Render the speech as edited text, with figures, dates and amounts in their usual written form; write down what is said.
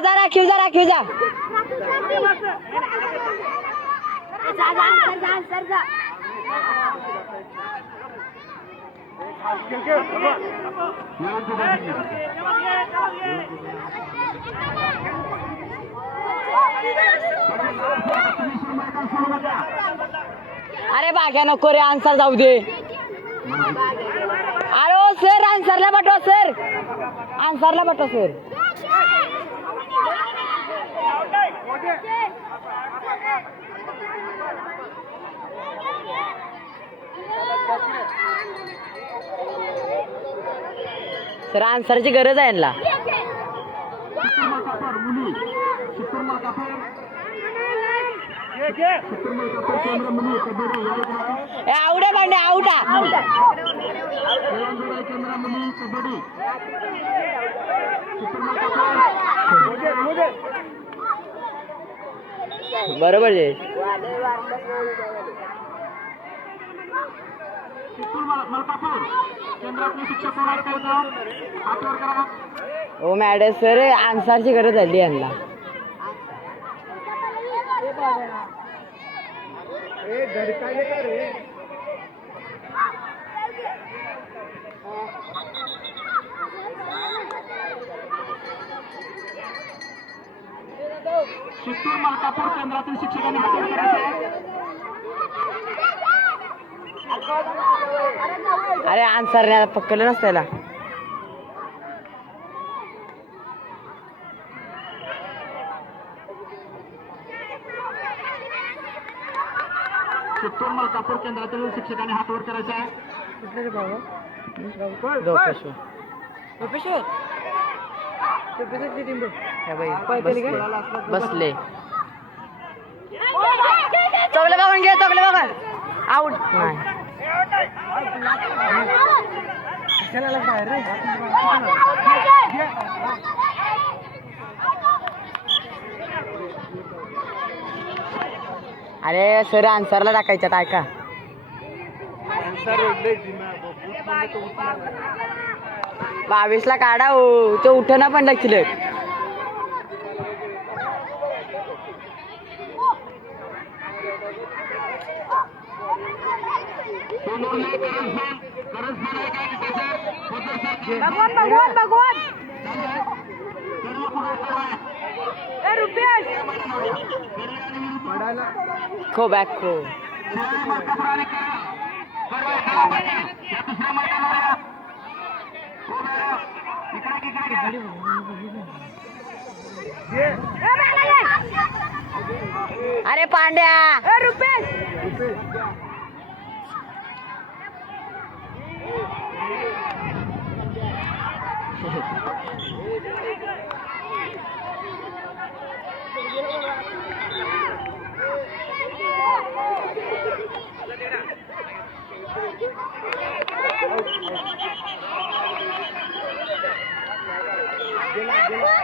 जा राखीव जा राखीव जा अरे बाग्या नको रे आन्सर जाऊ दे अरे ओ सर आन्सरला पाठवा सर आन्सरला पाठवा सर सर आन्सरची गरज आहे यांना आवड्या भांड्या आवडा बरोबर आहे ओ मॅडम सर आन्सरची गरज झाली यांना शिस्तूर मलकापूर केंद्रातील शिक्षकांनी हात वर करायचे अरे आन्सर पकडलं नसतं त्याला शिस्तूर मलकापूर केंद्रातील शिक्षकांनी हात वर करायचा आहे बसले चौगले बघून घे चौगले बघून आउट अरे सर आन्सरला टाकायच्यात ऐका बावीसला काढा हो तो उठना पण दाखिल भगवान भगवान खो बॅक खो अरे पांड्या गेला